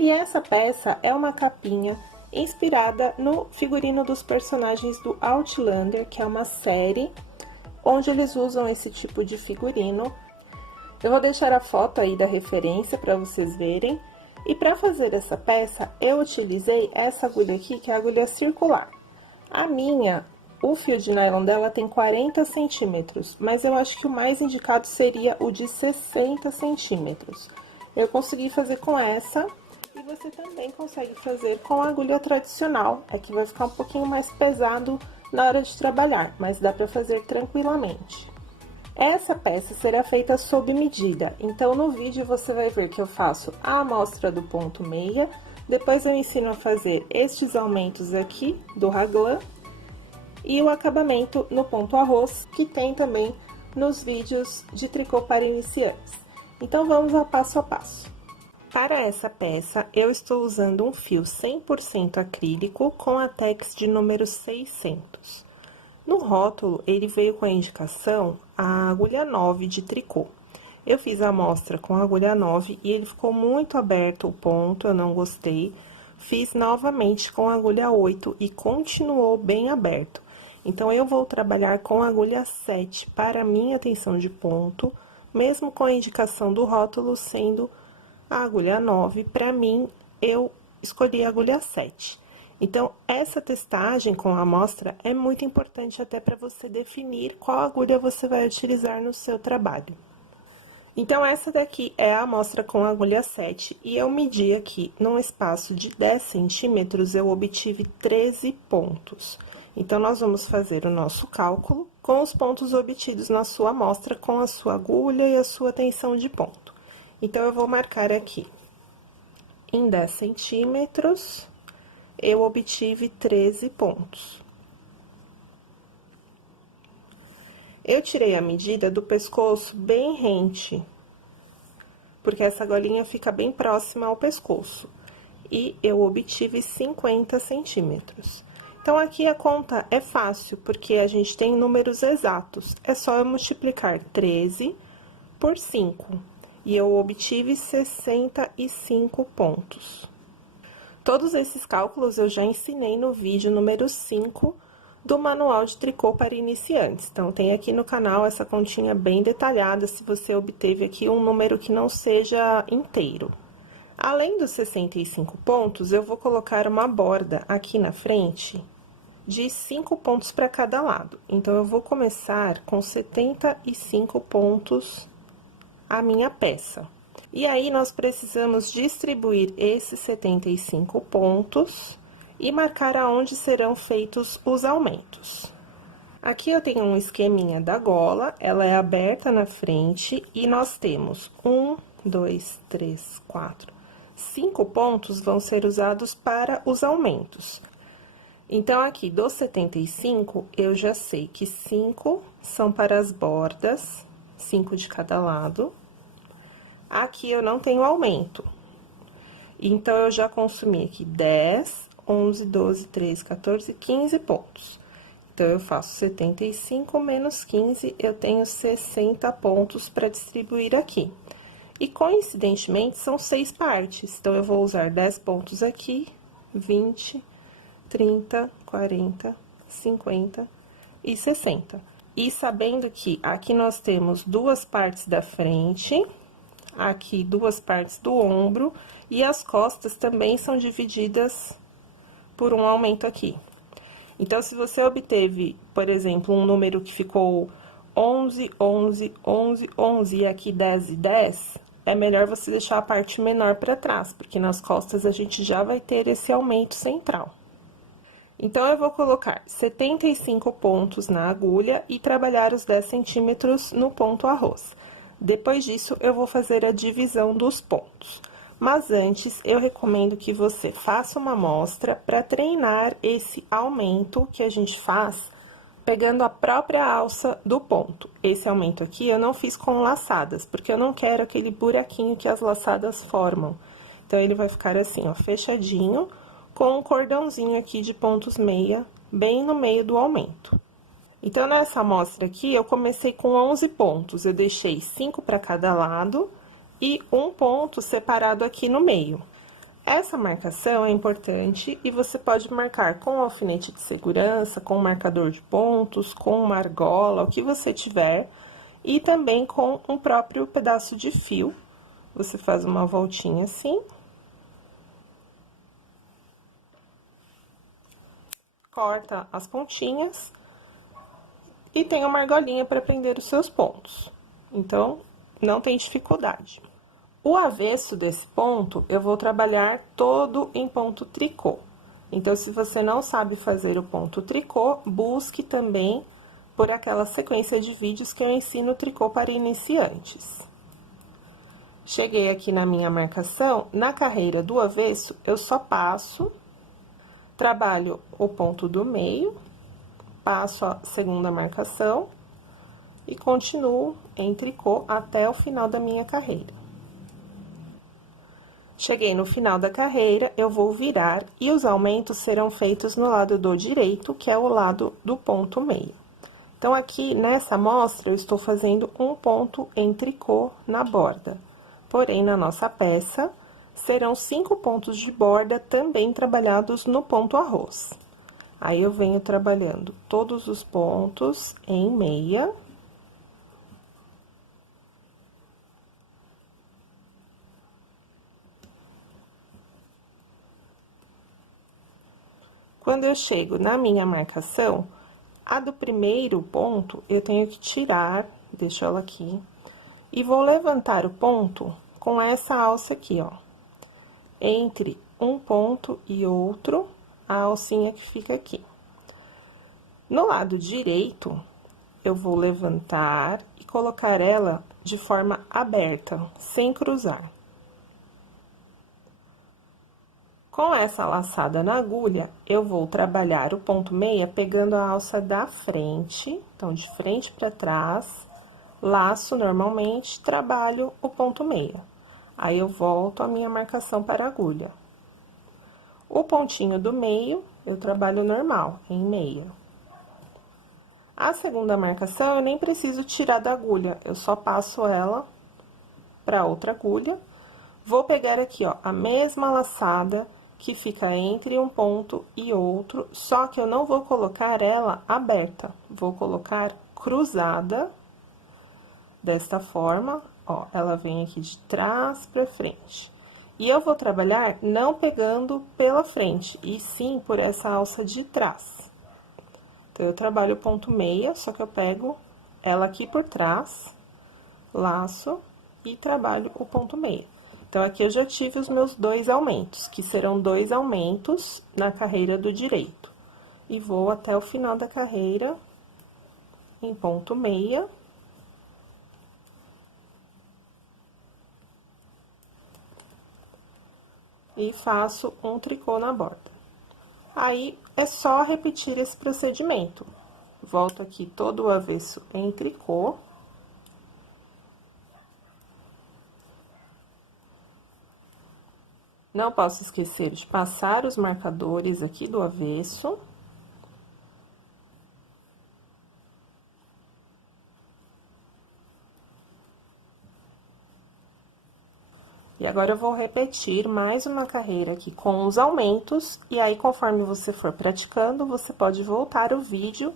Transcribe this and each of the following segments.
E essa peça é uma capinha inspirada no figurino dos personagens do Outlander, que é uma série onde eles usam esse tipo de figurino. Eu vou deixar a foto aí da referência para vocês verem. E para fazer essa peça, eu utilizei essa agulha aqui, que é a agulha circular. A minha, o fio de nylon dela tem 40 centímetros, mas eu acho que o mais indicado seria o de 60 centímetros. Eu consegui fazer com essa, e você também consegue fazer com a agulha tradicional. É que vai ficar um pouquinho mais pesado na hora de trabalhar, mas dá para fazer tranquilamente. Essa peça será feita sob medida, então no vídeo você vai ver que eu faço a amostra do ponto meia, depois eu ensino a fazer estes aumentos aqui do raglan e o acabamento no ponto arroz, que tem também nos vídeos de tricô para iniciantes. Então vamos ao passo a passo. Para essa peça, eu estou usando um fio 100% acrílico com a Tex de número 600. No rótulo, ele veio com a indicação a agulha 9 de tricô. Eu fiz a amostra com a agulha 9 e ele ficou muito aberto o ponto, eu não gostei. Fiz novamente com a agulha 8 e continuou bem aberto. Então, eu vou trabalhar com a agulha 7 para minha tensão de ponto, mesmo com a indicação do rótulo sendo a agulha 9, para mim, eu escolhi a agulha 7. Então, essa testagem com a amostra é muito importante até para você definir qual agulha você vai utilizar no seu trabalho. Então, essa daqui é a amostra com a agulha 7, e eu medi aqui, num espaço de 10 centímetros, eu obtive 13 pontos. Então, nós vamos fazer o nosso cálculo com os pontos obtidos na sua amostra, com a sua agulha e a sua tensão de ponto. Então, eu vou marcar aqui, em 10 centímetros... eu obtive 13 pontos. Eu tirei a medida do pescoço bem rente, porque essa golinha fica bem próxima ao pescoço, e eu obtive 50 centímetros. Então, aqui a conta é fácil, porque a gente tem números exatos, é só eu multiplicar 13 por 5, e eu obtive 65 pontos. Todos esses cálculos eu já ensinei no vídeo número 5 do Manual de Tricô para Iniciantes. Então, tem aqui no canal essa continha bem detalhada, se você obteve aqui um número que não seja inteiro. Além dos 65 pontos, eu vou colocar uma borda aqui na frente de 5 pontos para cada lado. Então, eu vou começar com 75 pontos a minha peça. E aí, nós precisamos distribuir esses 75 pontos e marcar aonde serão feitos os aumentos. Aqui eu tenho um esqueminha da gola, ela é aberta na frente e nós temos 1, 2, 3, 4, 5 pontos vão ser usados para os aumentos. Então, aqui dos 75, eu já sei que 5 são para as bordas, 5 de cada lado. Aqui eu não tenho aumento, então, eu já consumi aqui 10, 11, 12, 13, 14, 15 pontos. Então, eu faço 75 menos 15, eu tenho 60 pontos para distribuir aqui. E, coincidentemente, são 6 partes, então, eu vou usar 10 pontos aqui, 20, 30, 40, 50 e 60. E sabendo que aqui nós temos 2 partes da frente... aqui 2 partes do ombro, e as costas também são divididas por um aumento aqui. Então, se você obteve, por exemplo, um número que ficou 11, 11, 11, 11 e aqui 10 e 10, é melhor você deixar a parte menor para trás, porque nas costas a gente já vai ter esse aumento central. Então, eu vou colocar 75 pontos na agulha e trabalhar os 10 centímetros no ponto arroz. Depois disso, eu vou fazer a divisão dos pontos. Mas antes, eu recomendo que você faça uma amostra para treinar esse aumento que a gente faz pegando a própria alça do ponto. Esse aumento aqui eu não fiz com laçadas, porque eu não quero aquele buraquinho que as laçadas formam. Então, ele vai ficar assim, ó, fechadinho, com um cordãozinho aqui de pontos meia, bem no meio do aumento. Então, nessa amostra aqui, eu comecei com 11 pontos, eu deixei 5 para cada lado e um ponto separado aqui no meio. Essa marcação é importante e você pode marcar com alfinete de segurança, com marcador de pontos, com uma argola, o que você tiver, e também com um próprio pedaço de fio. Você faz uma voltinha assim. Corta as pontinhas e tem uma argolinha para prender os seus pontos. Então, não tem dificuldade. O avesso desse ponto, eu vou trabalhar todo em ponto tricô. Então, se você não sabe fazer o ponto tricô, busque também por aquela sequência de vídeos que eu ensino tricô para iniciantes. Cheguei aqui na minha marcação, na carreira do avesso, eu só passo, trabalho o ponto do meio, passo a segunda marcação e continuo em tricô até o final da minha carreira. Cheguei no final da carreira, eu vou virar e os aumentos serão feitos no lado do direito, que é o lado do ponto meio. Então, aqui nessa amostra, eu estou fazendo um ponto em tricô na borda. Porém, na nossa peça, serão 5 pontos de borda também trabalhados no ponto arroz. Aí, eu venho trabalhando todos os pontos em meia. Quando eu chego na minha marcação, a do primeiro ponto, eu tenho que tirar, deixo ela aqui, e vou levantar o ponto com essa alça aqui, ó. Entre um ponto e outro, a alcinha que fica aqui. No lado direito, eu vou levantar e colocar ela de forma aberta, sem cruzar. Com essa laçada na agulha, eu vou trabalhar o ponto meia pegando a alça da frente, então, de frente para trás, laço normalmente, trabalho o ponto meia. Aí, eu volto a minha marcação para a agulha. O pontinho do meio, eu trabalho normal, em meia. A segunda marcação, eu nem preciso tirar da agulha, eu só passo ela para outra agulha. Vou pegar aqui, ó, a mesma laçada que fica entre um ponto e outro, só que eu não vou colocar ela aberta, vou colocar cruzada, desta forma, ó, ela vem aqui de trás pra frente. E eu vou trabalhar não pegando pela frente, e sim por essa alça de trás. Então, eu trabalho o ponto meia, só que eu pego ela aqui por trás, laço e trabalho o ponto meia. Então, aqui eu já tive os meus 2 aumentos, que serão 2 aumentos na carreira do direito. E vou até o final da carreira em ponto meia. E faço um tricô na borda. Aí, é só repetir esse procedimento. Volto aqui todo o avesso em tricô. Não posso esquecer de passar os marcadores aqui do avesso. E agora, eu vou repetir mais uma carreira aqui com os aumentos, e aí, conforme você for praticando, você pode voltar o vídeo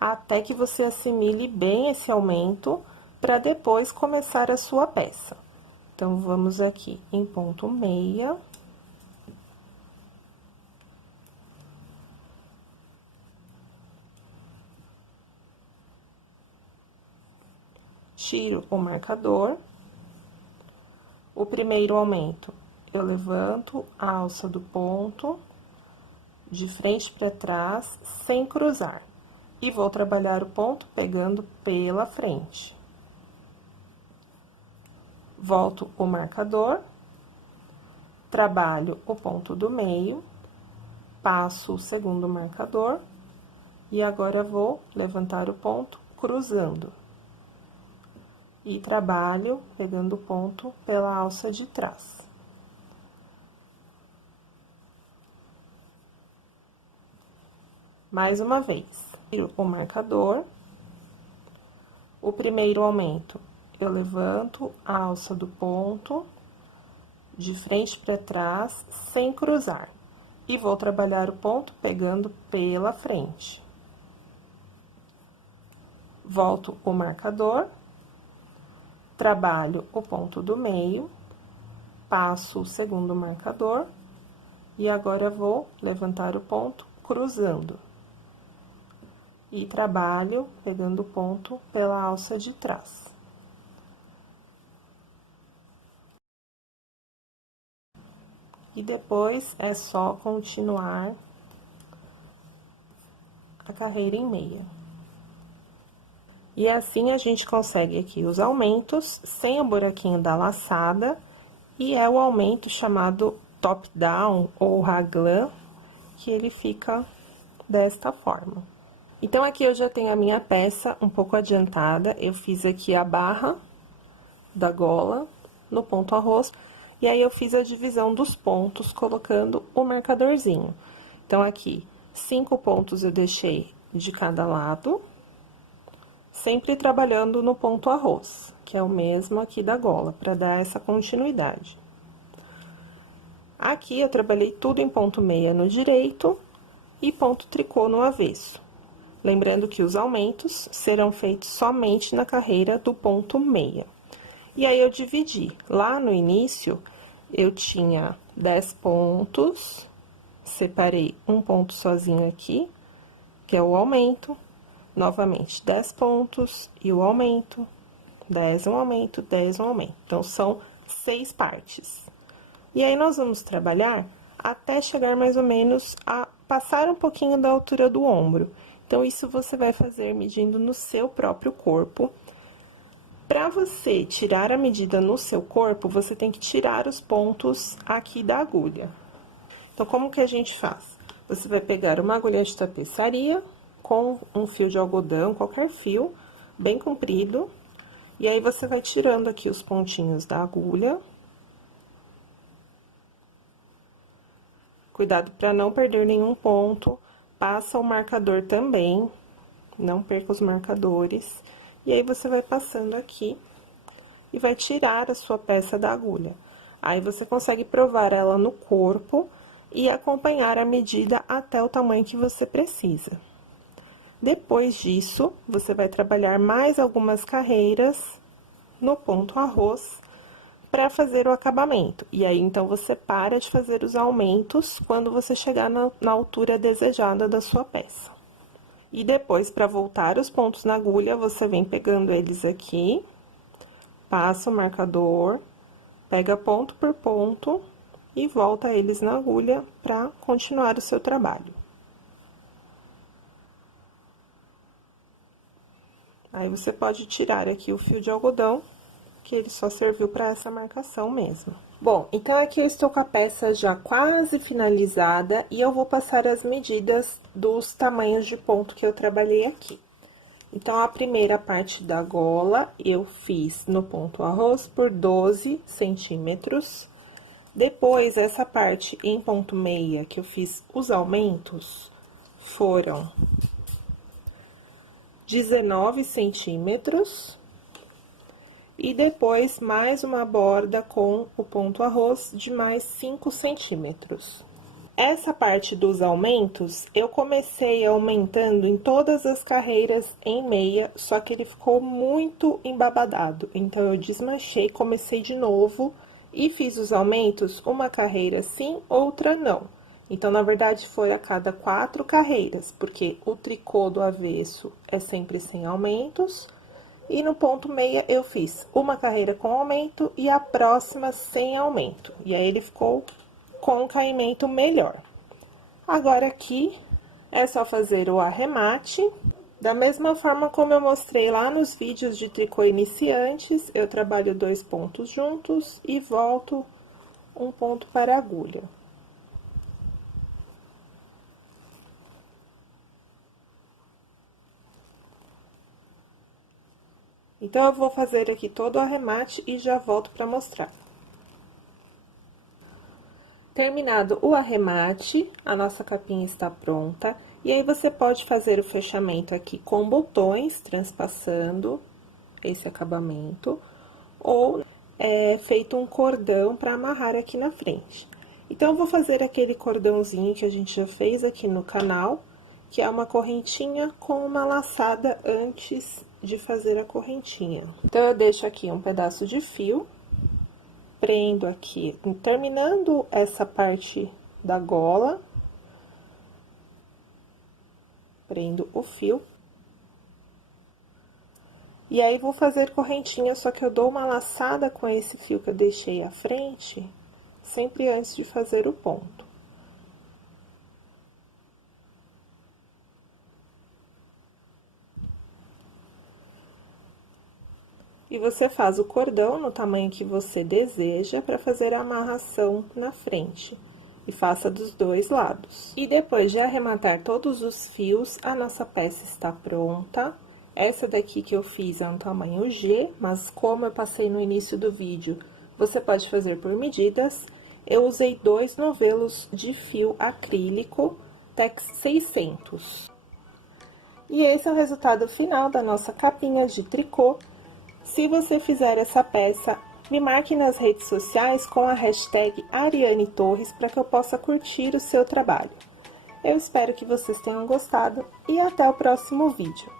até que você assimile bem esse aumento, para depois começar a sua peça. Então, vamos aqui em ponto meia. Tiro o marcador. O primeiro aumento, eu levanto a alça do ponto, de frente para trás, sem cruzar. E vou trabalhar o ponto pegando pela frente. Volto o marcador, trabalho o ponto do meio, passo o segundo marcador, e agora vou levantar o ponto cruzando. E trabalho pegando o ponto pela alça de trás. Mais uma vez, tiro o marcador, o primeiro aumento, eu levanto a alça do ponto, de frente para trás, sem cruzar. E vou trabalhar o ponto pegando pela frente. Volto o marcador, trabalho o ponto do meio, passo o segundo marcador, e agora vou levantar o ponto cruzando. E trabalho pegando o ponto pela alça de trás. E depois é só continuar a carreira em meia. E assim a gente consegue aqui os aumentos sem o buraquinho da laçada, e é o aumento chamado top down ou raglan, que ele fica desta forma. Então, aqui eu já tenho a minha peça um pouco adiantada, eu fiz aqui a barra da gola no ponto arroz, e aí eu fiz a divisão dos pontos colocando o marcadorzinho. Então, aqui, 5 pontos eu deixei de cada lado, sempre trabalhando no ponto arroz, que é o mesmo aqui da gola, para dar essa continuidade. Aqui eu trabalhei tudo em ponto meia no direito e ponto tricô no avesso. Lembrando que os aumentos serão feitos somente na carreira do ponto meia. E aí, eu dividi. Lá no início, eu tinha 10 pontos, separei um ponto sozinho aqui, que é o aumento, novamente 10 pontos e o aumento, 10 um aumento, 10 um aumento. Então, são 6 partes. E aí, nós vamos trabalhar até chegar mais ou menos a passar um pouquinho da altura do ombro. Então, isso você vai fazer medindo no seu próprio corpo. Para você tirar a medida no seu corpo, você tem que tirar os pontos aqui da agulha. Então, como que a gente faz? Você vai pegar uma agulha de tapeçaria com um fio de algodão, qualquer fio, bem comprido. E aí, você vai tirando aqui os pontinhos da agulha. Cuidado para não perder nenhum ponto. Passa o marcador também, não perca os marcadores. E aí, você vai passando aqui e vai tirar a sua peça da agulha. Aí, você consegue provar ela no corpo e acompanhar a medida até o tamanho que você precisa. Depois disso, você vai trabalhar mais algumas carreiras no ponto arroz para fazer o acabamento. E aí, então, você para de fazer os aumentos quando você chegar na altura desejada da sua peça. E depois, para voltar os pontos na agulha, você vem pegando eles aqui, passa o marcador, pega ponto por ponto e volta eles na agulha para continuar o seu trabalho. Aí, você pode tirar aqui o fio de algodão, que ele só serviu para essa marcação mesmo. Bom, então, aqui eu estou com a peça já quase finalizada e eu vou passar as medidas dos tamanhos de ponto que eu trabalhei aqui. Então, a primeira parte da gola eu fiz no ponto arroz por 12 centímetros. Depois, essa parte em ponto meia que eu fiz os aumentos foram 19 centímetros. E depois, mais uma borda com o ponto arroz de mais 5 centímetros. Essa parte dos aumentos, eu comecei aumentando em todas as carreiras em meia, só que ele ficou muito embabadado. Então, eu desmanchei, comecei de novo e fiz os aumentos, uma carreira sim, outra não. Então, na verdade, foi a cada 4 carreiras, porque o tricô do avesso é sempre sem aumentos. E no ponto meia, eu fiz uma carreira com aumento e a próxima sem aumento. E aí, ele ficou com um caimento melhor. Agora, aqui, é só fazer o arremate. Da mesma forma como eu mostrei lá nos vídeos de tricô iniciantes, eu trabalho 2 pontos juntos e volto um ponto para a agulha. Então, eu vou fazer aqui todo o arremate e já volto para mostrar. Terminado o arremate, a nossa capinha está pronta. E aí, você pode fazer o fechamento aqui com botões, transpassando esse acabamento. Ou feito um cordão para amarrar aqui na frente. Então, eu vou fazer aquele cordãozinho que a gente já fez aqui no canal, que é uma correntinha com uma laçada antes de fazer a correntinha. Então, eu deixo aqui um pedaço de fio, prendo aqui, terminando essa parte da gola, prendo o fio. E aí, vou fazer correntinha, só que eu dou uma laçada com esse fio que eu deixei à frente, sempre antes de fazer o ponto. E você faz o cordão no tamanho que você deseja para fazer a amarração na frente. E faça dos dois lados. E depois de arrematar todos os fios, a nossa peça está pronta. Essa daqui que eu fiz é um tamanho G, mas como eu passei no início do vídeo, você pode fazer por medidas. Eu usei 2 novelos de fio acrílico Tex 600. E esse é o resultado final da nossa capinha de tricô. Se você fizer essa peça, me marque nas redes sociais com a hashtag Ariane Torres para que eu possa curtir o seu trabalho. Eu espero que vocês tenham gostado e até o próximo vídeo.